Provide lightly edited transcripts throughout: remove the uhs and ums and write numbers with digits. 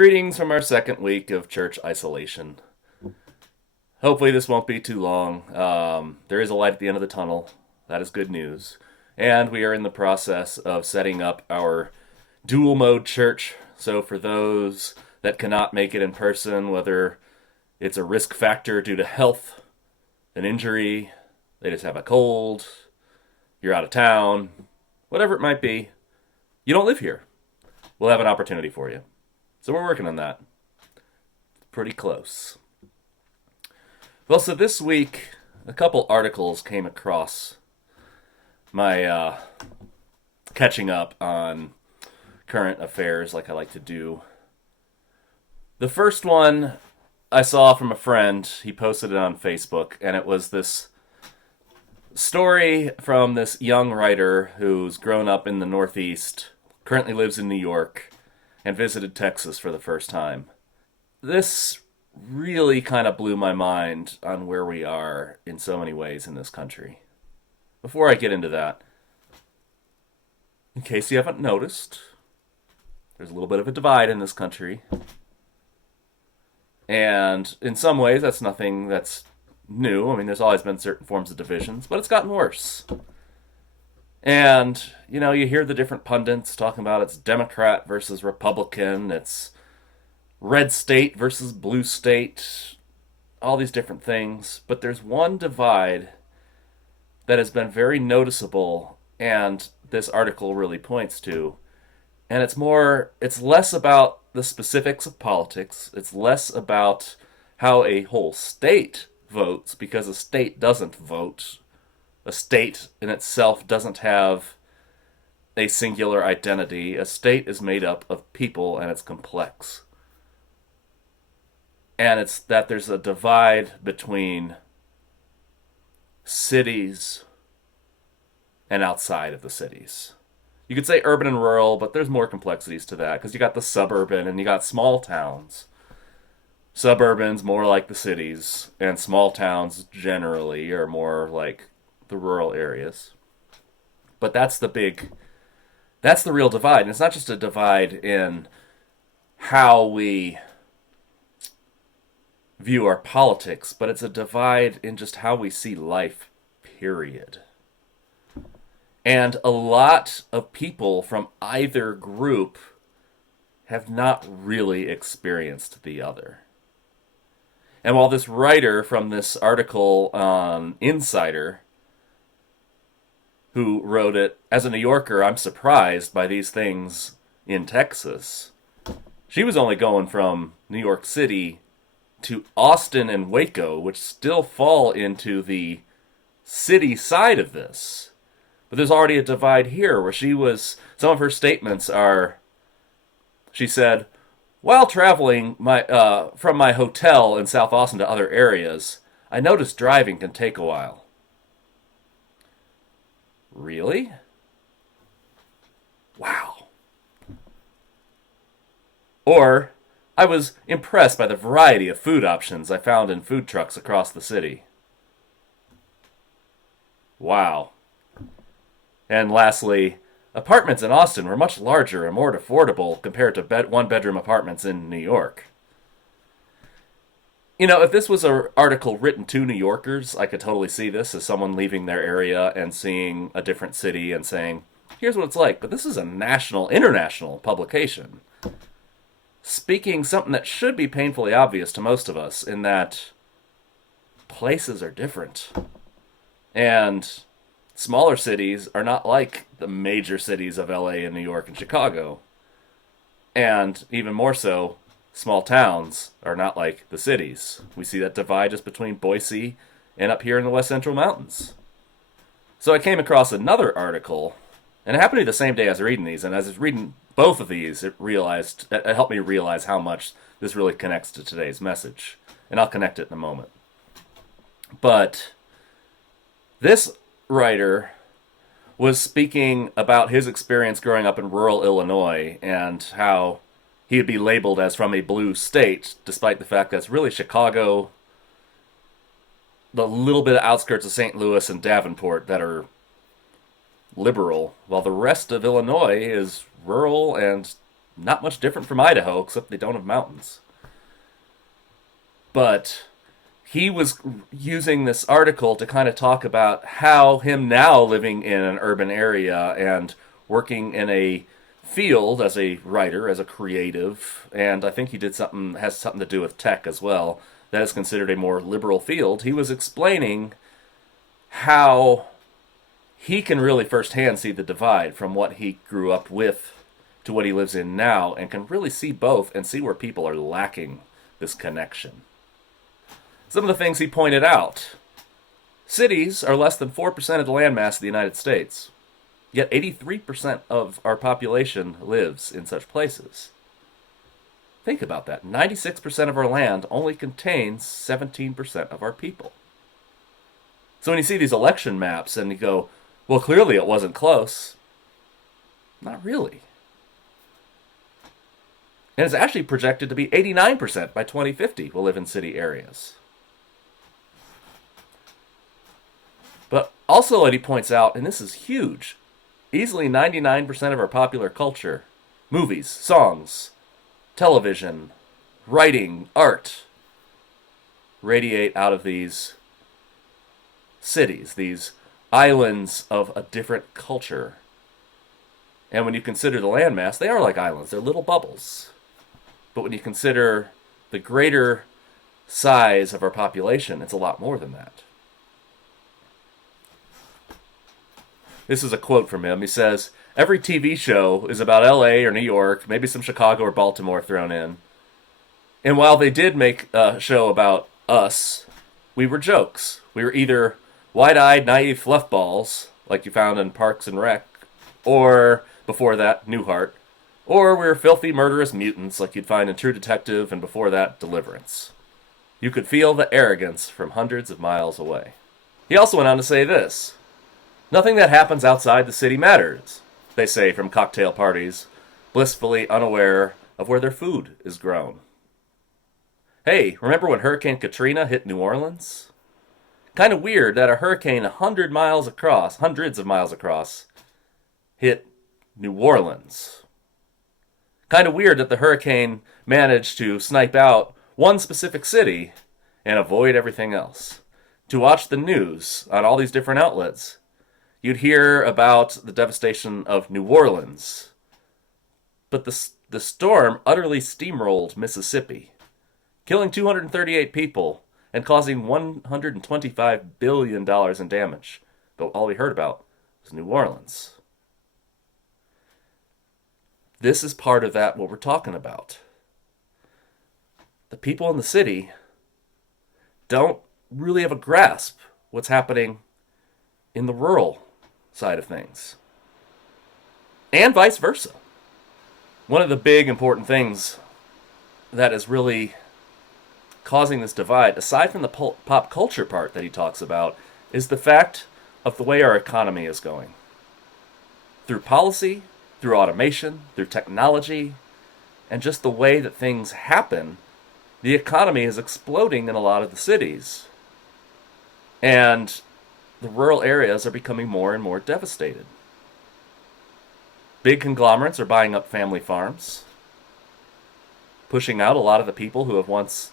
Greetings from our second week of church isolation. Hopefully, this won't be too long. There is a light at the end of the tunnel. That is good news. And we are in the process of setting up our dual mode church. So, for those that cannot make it in person, whether it's a risk factor due to health, an injury, they just have a cold, you're out of town, whatever it might be, you don't live here, we'll have an opportunity for you. So we're working on that. Pretty close. Well, so this week, a couple articles came across my catching up on current affairs like I like to do. The first one I saw from a friend. He posted it on Facebook, and it was this story from this young writer who's grown up in the Northeast, currently lives in New York, and visited Texas for the first time. This really kind of blew my mind on where we are in so many ways in this country. Before I get into that, in case you haven't noticed, there's a little bit of a divide in this country. And in some ways, that's nothing that's new. I mean, there's always been certain forms of divisions, but it's gotten worse. And, you hear the different pundits talking about it's Democrat versus Republican, it's red state versus blue state, all these different things. But there's one divide that has been very noticeable, and this article really points to. And it's less about the specifics of politics, it's less about how a whole state votes, because a state doesn't vote. A state in itself doesn't have a singular identity. A state is made up of people, and it's complex. And it's that there's a divide between cities and outside of the cities. You could say urban and rural, but there's more complexities to that, because you got the suburban and you got small towns. Suburban's more like the cities, and small towns generally are more like the rural areas. But that's the real divide. And it's not just a divide in how we view our politics, but it's a divide in just how we see life, period. And a lot of people from either group have not really experienced the other. And while this writer from this article on Insider, who wrote it, as a New Yorker, I'm surprised by these things in Texas. She was only going from New York City to Austin and Waco, which still fall into the city side of this. But there's already a divide here where some of her statements are, she said, while traveling from my hotel in South Austin to other areas, I noticed driving can take a while. Really? Wow. Or, I was impressed by the variety of food options I found in food trucks across the city. Wow. And lastly, apartments in Austin were much larger and more affordable compared to one-bedroom apartments in New York. If this was an article written to New Yorkers, I could totally see this as someone leaving their area and seeing a different city and saying, here's what it's like. But this is a international publication, speaking something that should be painfully obvious to most of us, in that places are different. And smaller cities are not like the major cities of LA and New York and Chicago. And even more so, small towns are not like the cities. We see that divide just between Boise and up here in the West Central Mountains. So I came across another article, and it happened to be the same day I was reading these, and as I was reading both of these, it helped me realize how much this really connects to today's message. And I'll connect it in a moment. But this writer was speaking about his experience growing up in rural Illinois and how he would be labeled as from a blue state, despite the fact that it's really Chicago, the little bit of outskirts of St. Louis and Davenport that are liberal, while the rest of Illinois is rural and not much different from Idaho, except they don't have mountains. But he was using this article to kind of talk about how him now living in an urban area and working in a field as a writer, as a creative, and I think he did something, has something to do with tech as well, that is considered a more liberal field. He was explaining how he can really firsthand see the divide from what he grew up with to what he lives in now, and can really see both and see where people are lacking this connection. Some of the things he pointed out: cities are less than 4% of the landmass of the United States, yet 83% of our population lives in such places. Think about that. 96% of our land only contains 17% of our people. So when you see these election maps and you go, well, clearly it wasn't close. Not really. And it's actually projected to be 89% by 2050 will live in city areas. But also what he points out, and this is huge, easily 99% of our popular culture, movies, songs, television, writing, art, radiate out of these cities, these islands of a different culture. And when you consider the landmass, they are like islands. They're little bubbles. But when you consider the greater size of our population, it's a lot more than that. This is a quote from him. He says, every TV show is about LA or New York, maybe some Chicago or Baltimore thrown in. And while they did make a show about us, we were jokes. We were either wide-eyed, naive fluffballs, like you found in Parks and Rec, or, before that, Newhart, or we were filthy, murderous mutants, like you'd find in True Detective, and before that, Deliverance. You could feel the arrogance from hundreds of miles away. He also went on to say this: nothing that happens outside the city matters, they say from cocktail parties, blissfully unaware of where their food is grown. Hey, remember when Hurricane Katrina hit New Orleans? Kind of weird that a hurricane hundreds of miles across, hit New Orleans. Kind of weird that the hurricane managed to snipe out one specific city and avoid everything else. To watch the news on all these different outlets, you'd hear about the devastation of New Orleans. But the storm utterly steamrolled Mississippi, killing 238 people and causing $125 billion in damage. But all we heard about was New Orleans. This is part of that, what we're talking about. The people in the city don't really have a grasp what's happening in the rural side of things. And vice versa. One of the big important things that is really causing this divide, aside from the pop culture part that he talks about, is the fact of the way our economy is going. Through policy, through automation, through technology, and just the way that things happen, the economy is exploding in a lot of the cities. And the rural areas are becoming more and more devastated. Big conglomerates are buying up family farms, pushing out a lot of the people who have once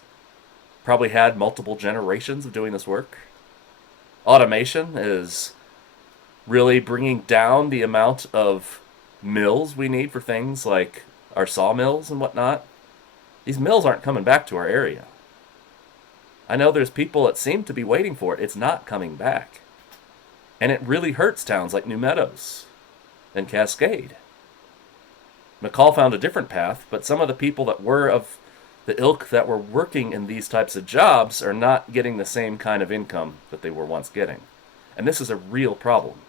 probably had multiple generations of doing this work. Automation is really bringing down the amount of mills we need for things like our sawmills and whatnot. These mills aren't coming back to our area. I know there's people that seem to be waiting for it. It's not coming back. And it really hurts towns like New Meadows and Cascade. McCall found a different path, but some of the people that were of the ilk that were working in these types of jobs are not getting the same kind of income that they were once getting. And this is a real problem.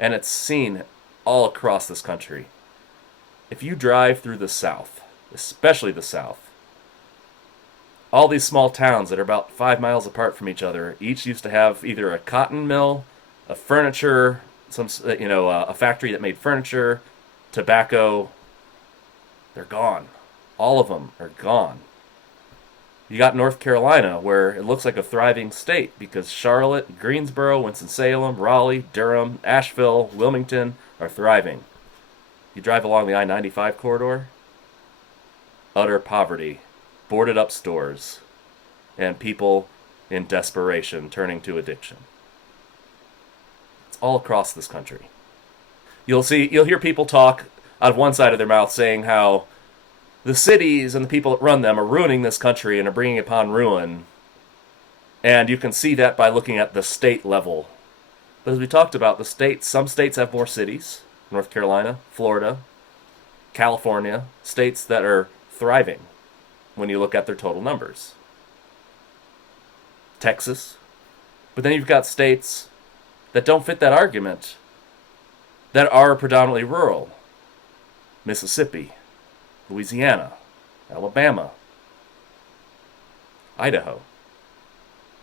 And it's seen all across this country. If you drive through the South, especially the South, all these small towns that are about 5 miles apart from each other, each used to have either a cotton mill, a furniture, a factory that made furniture, tobacco. They're gone. All of them are gone. You got North Carolina, where it looks like a thriving state because Charlotte, Greensboro, Winston-Salem, Raleigh, Durham, Asheville, Wilmington are thriving. You drive along the I-95 corridor, utter poverty, boarded up stores, and people in desperation turning to addiction. It's all across this country. You'll hear people talk out of one side of their mouth saying how the cities and the people that run them are ruining this country and are bringing it upon ruin. And you can see that by looking at the state level. But as we talked about, the states, some states have more cities. North Carolina, Florida, California, states that are thriving when you look at their total numbers. Texas. But then you've got states that don't fit that argument, that are predominantly rural. Mississippi, Louisiana, Alabama, Idaho,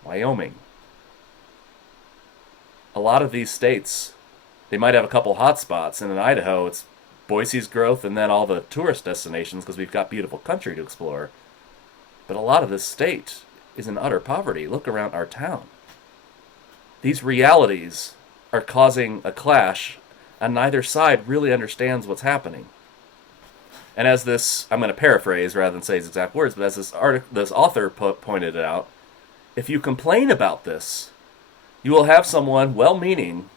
Wyoming. A lot of these states, they might have a couple hot spots, and in Idaho it's Boise's growth and then all the tourist destinations because we've got beautiful country to explore. But a lot of this state is in utter poverty. Look around our town. These realities are causing a clash, and neither side really understands what's happening. And as this, I'm going to paraphrase rather than say his exact words, but as this author pointed it out, if you complain about this, you will have someone well-meaning,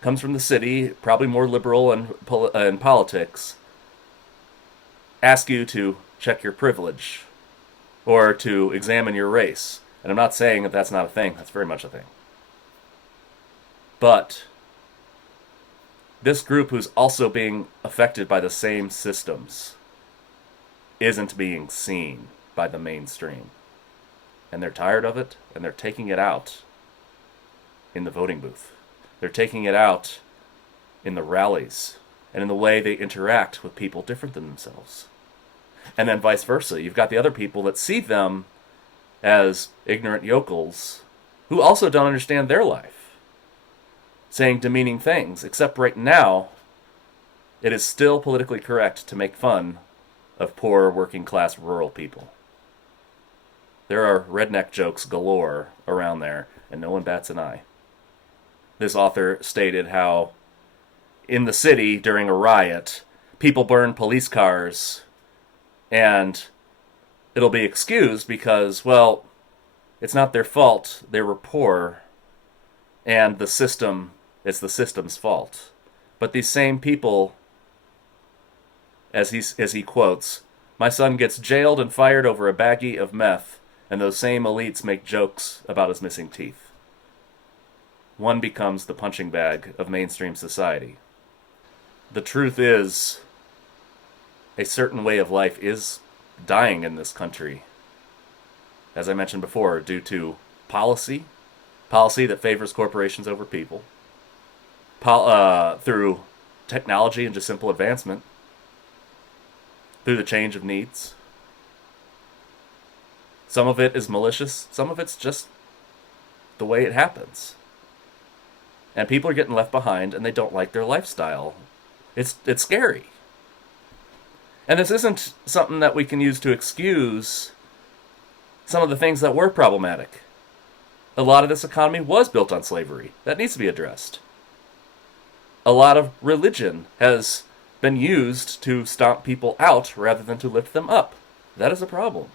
comes from the city, probably more liberal in politics, ask you to check your privilege or to examine your race. And I'm not saying that that's not a thing. That's very much a thing. But this group who's also being affected by the same systems isn't being seen by the mainstream. And they're tired of it, and they're taking it out in the voting booth. They're taking it out in the rallies and in the way they interact with people different than themselves. And then vice versa. You've got the other people that see them as ignorant yokels who also don't understand their life, saying demeaning things, except right now it is still politically correct to make fun of poor working class rural people. There are redneck jokes galore around there, and no one bats an eye. This author stated how in the city during a riot, people burn police cars, and it'll be excused because, well, it's not their fault. They were poor, and it's the system's fault. But these same people, as he quotes, my son gets jailed and fired over a baggie of meth, and those same elites make jokes about his missing teeth. One becomes the punching bag of mainstream society. The truth is, a certain way of life is dying in this country. As I mentioned before, due to policy that favors corporations over people, through technology and just simple advancement, through the change of needs. Some of it is malicious, some of it's just the way it happens. And people are getting left behind, and they don't like their lifestyle. It's scary. And this isn't something that we can use to excuse some of the things that were problematic. A lot of this economy was built on slavery. That needs to be addressed. A lot of religion has been used to stomp people out rather than to lift them up. That is a problem.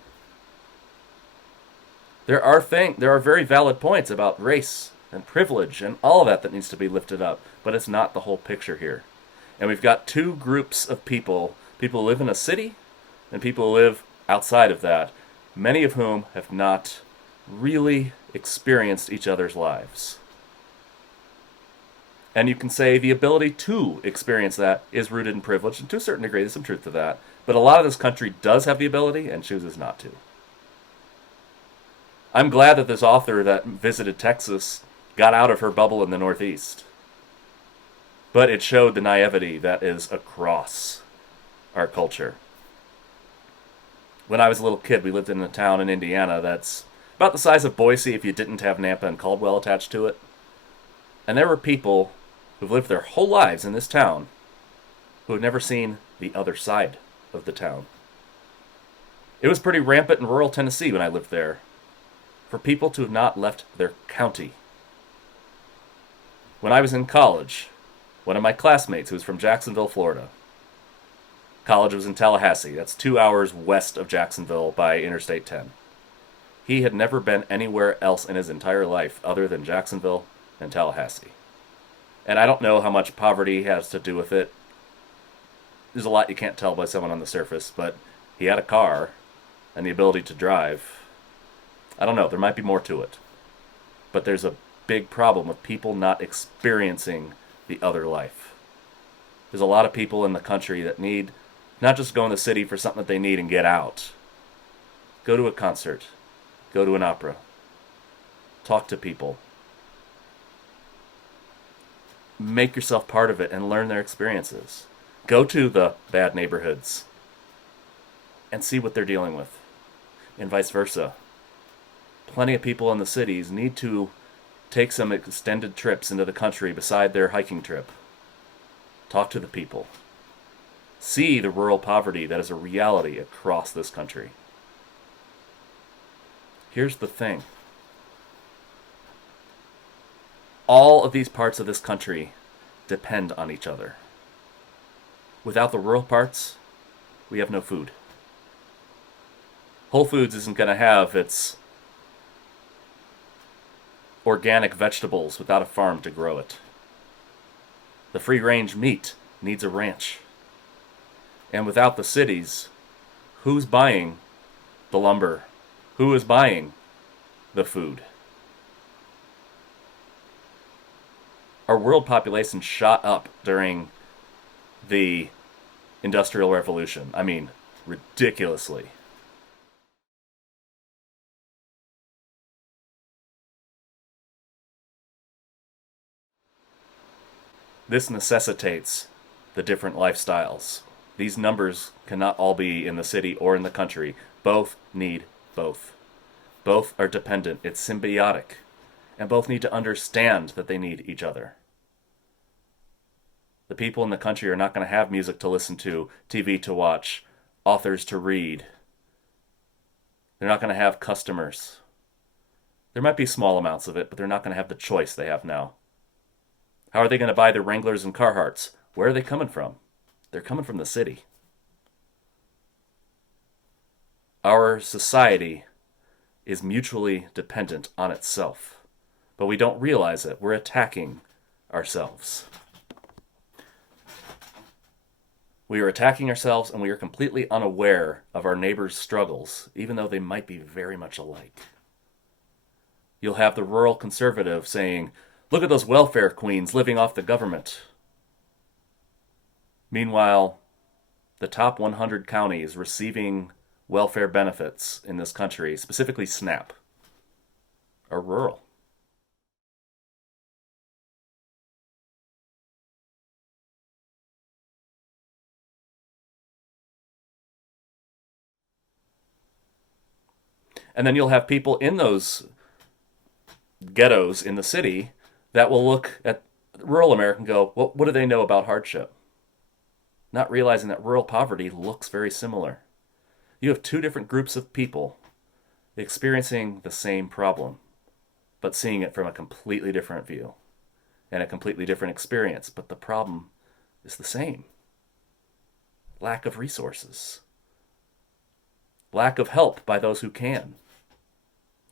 There are very valid points about race and privilege and all of that needs to be lifted up, but it's not the whole picture here. And we've got two groups of people who live in a city and people who live outside of that, many of whom have not really experienced each other's lives. And you can say the ability to experience that is rooted in privilege, and to a certain degree there's some truth to that, but a lot of this country does have the ability and chooses not to. I'm glad that this author that visited Texas got out of her bubble in the Northeast. But it showed the naivety that is across our culture. When I was a little kid, we lived in a town in Indiana that's about the size of Boise if you didn't have Nampa and Caldwell attached to it. And there were people who've lived their whole lives in this town who had never seen the other side of the town. It was pretty rampant in rural Tennessee when I lived there, for people to have not left their county. When I was in college, one of my classmates, who was from Jacksonville, Florida, College was in Tallahassee. That's 2 hours west of Jacksonville by Interstate 10. He had never been anywhere else in his entire life other than Jacksonville and Tallahassee. And I don't know how much poverty has to do with it. There's a lot you can't tell by someone on the surface, but he had a car and the ability to drive. I don't know, there might be more to it. But there's a big problem with people not experiencing the other life. There's a lot of people in the country that need not just go in the city for something that they need and get out. Go to a concert. Go to an opera. Talk to people. Make yourself part of it and learn their experiences. Go to the bad neighborhoods and see what they're dealing with. And vice versa. Plenty of people in the cities need to take some extended trips into the country beside their hiking trip. Talk to the people. See the rural poverty that is a reality across this country. Here's the thing. All of these parts of this country depend on each other. Without the rural parts, we have no food. Whole Foods isn't going to have its organic vegetables without a farm to grow it. The free-range meat needs a ranch. And without the cities, who's buying the lumber? Who is buying the food? Our world population shot up during the Industrial Revolution. I mean, ridiculously. This necessitates the different lifestyles. These numbers cannot all be in the city or in the country. Both need both. Both are dependent. It's symbiotic. And both need to understand that they need each other. The people in the country are not going to have music to listen to, TV to watch, authors to read. They're not going to have customers. There might be small amounts of it, but they're not going to have the choice they have now. How are they going to buy their Wranglers and Carhartts? Where are they coming from? They're coming from the city. Our society is mutually dependent on itself, but we don't realize it. We're attacking ourselves. We are attacking ourselves, and we are completely unaware of our neighbors' struggles, even though they might be very much alike. You'll have the rural conservative saying, "Look at those welfare queens living off the government." Meanwhile, the top 100 counties receiving welfare benefits in this country, specifically SNAP, are rural. And then you'll have people in those ghettos in the city that will look at rural America and go, well, what do they know about hardship? Not realizing that rural poverty looks very similar. You have two different groups of people experiencing the same problem, but seeing it from a completely different view and a completely different experience. But the problem is the same. Lack of resources. Lack of help by those who can.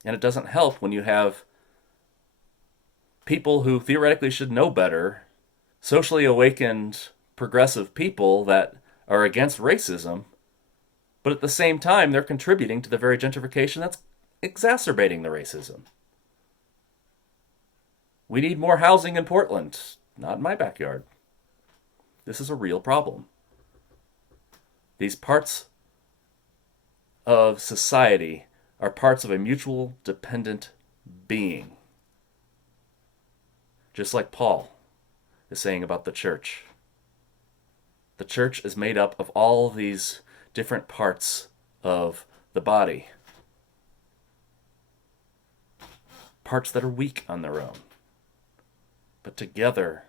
And it doesn't help when you have people who theoretically should know better, socially awakened, progressive people that are against racism, but at the same time, they're contributing to the very gentrification that's exacerbating the racism. We need more housing in Portland, not in my backyard. This is a real problem. These parts of society are parts of a mutual dependent being. Just like Paul is saying about the church. The church is made up of all these different parts of the body. Parts that are weak on their own. But together,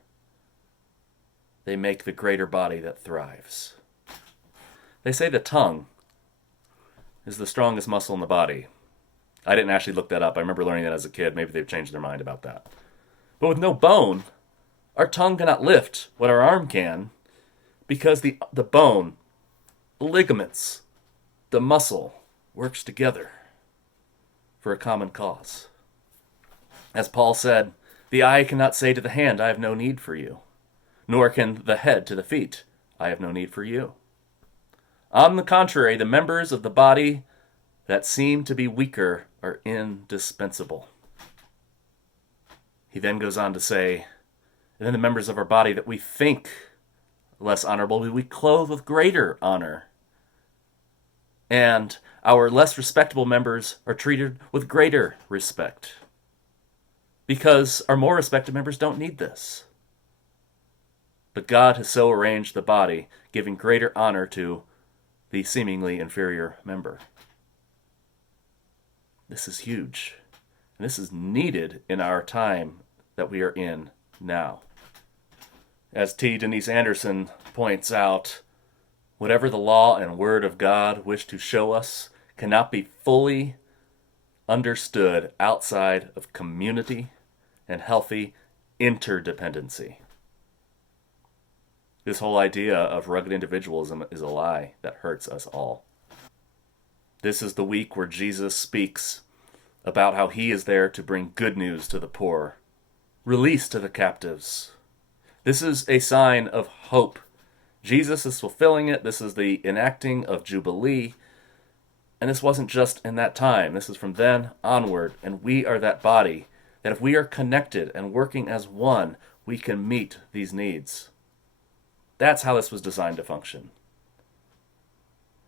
they make the greater body that thrives. They say the tongue is the strongest muscle in the body. I didn't actually look that up. I remember learning that as a kid. Maybe they've changed their mind about that. But with no bone, our tongue cannot lift what our arm can because the bone the ligaments, the muscle works together for a common cause. As Paul said, the eye cannot say to the hand, I have no need for you, nor can the head to the feet, I have no need for you. On the contrary, the members of the body that seem to be weaker are indispensable. He then goes on to say, and then the members of our body that we think less honorable, we clothe with greater honor. And our less respectable members are treated with greater respect. Because our more respected members don't need this. But God has so arranged the body, giving greater honor to the seemingly inferior member. This is huge. And this is needed in our time that we are in now. As T. Denise Anderson points out, whatever the law and word of God wish to show us cannot be fully understood outside of community and healthy interdependency. This whole idea of rugged individualism is a lie that hurts us all. This is the week where Jesus speaks about how he is there to bring good news to the poor, release to the captives. This is a sign of hope. Jesus is fulfilling it. This is the enacting of Jubilee. And this wasn't just in that time. This is from then onward. And we are that body that if we are connected and working as one, we can meet these needs. That's how this was designed to function.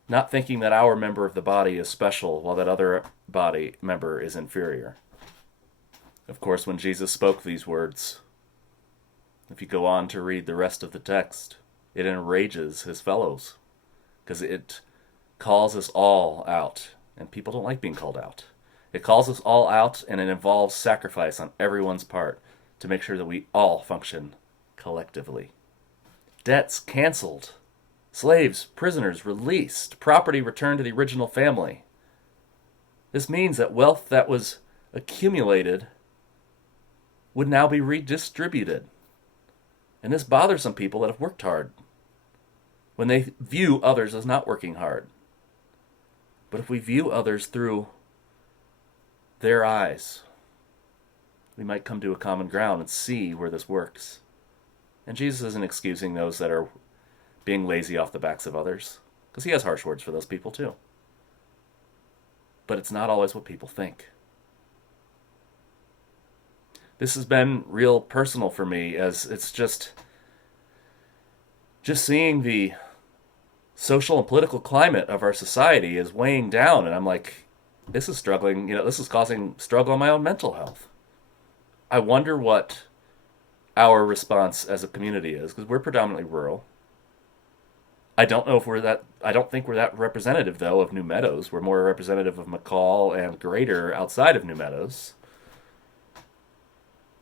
Not thinking that our member of the body is special while that other body member is inferior. Of course, when Jesus spoke these words, if you go on to read the rest of the text, it enrages his fellows because it calls us all out, and people don't like being called out. It calls us all out, and it involves sacrifice on everyone's part to make sure that we all function collectively. Debts canceled, slaves, prisoners released, property returned to the original family. This means that wealth that was accumulated would now be redistributed. And this bothers some people that have worked hard when they view others as not working hard. But if we view others through their eyes, we might come to a common ground and see where this works. And Jesus isn't excusing those that are being lazy off the backs of others, because he has harsh words for those people too. But it's not always what people think. This has been real personal for me, as it's just seeing the social and political climate of our society is weighing down, and I'm like, this is struggling, this is causing struggle on my own mental health. I wonder what our response as a community is, because we're predominantly rural. I don't think we're that representative, though, of New Meadows. We're more representative of McCall and greater outside of New Meadows.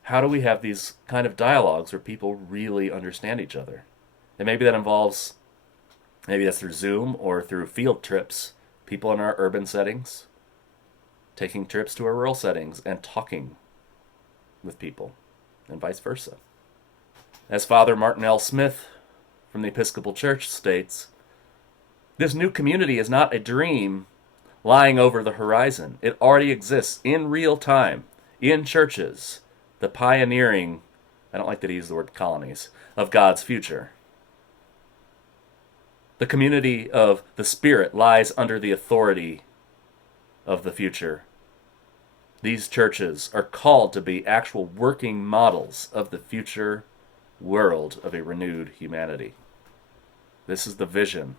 How do we have these kind of dialogues where people really understand each other? And maybe that's through Zoom or through field trips, people in our urban settings, taking trips to our rural settings and talking with people, and vice versa. As Father Martin L. Smith from the Episcopal Church states, this new community is not a dream lying over the horizon. It already exists in real time, in churches, the pioneering, I don't like that he used the word colonies, of God's future. The community of the Spirit lies under the authority of the future. These churches are called to be actual working models of the future world of a renewed humanity. This is the vision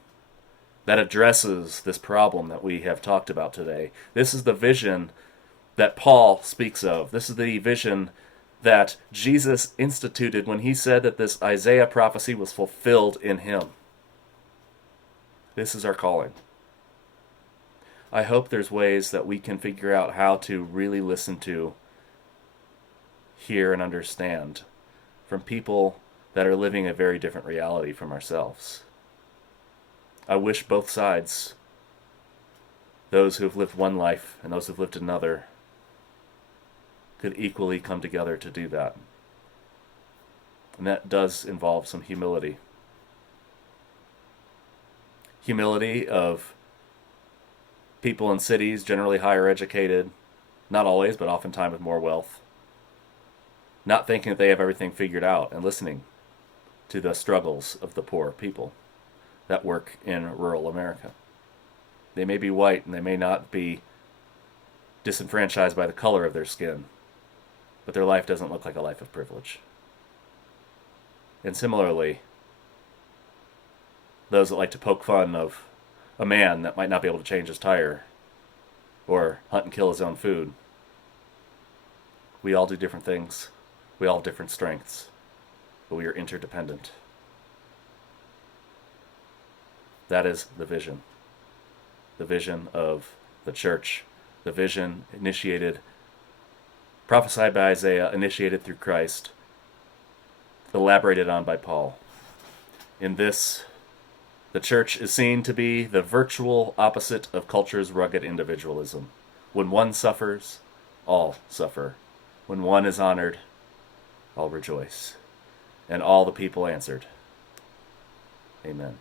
that addresses this problem that we have talked about today. This is the vision that Paul speaks of. This is the vision that Jesus instituted when he said that this Isaiah prophecy was fulfilled in him. This is our calling. I hope there's ways that we can figure out how to really listen to, hear, and understand from people that are living a very different reality from ourselves. I wish both sides, those who have lived one life and those who have lived another, could equally come together to do that. And that does involve some humility. humility of people in cities, generally higher educated, not always, but oftentimes with more wealth, not thinking that they have everything figured out and listening to the struggles of the poor people that work in rural America. They may be white and they may not be disenfranchised by the color of their skin, but their life doesn't look like a life of privilege. And similarly, those that like to poke fun of a man that might not be able to change his tire or hunt and kill his own food. We all do different things. We all have different strengths, but we are interdependent. That is the vision. The vision of the church. The vision initiated, prophesied by Isaiah, initiated through Christ, elaborated on by Paul. In this, the church is seen to be the virtual opposite of culture's rugged individualism. When one suffers, all suffer. When one is honored, all rejoice. And all the people answered, Amen.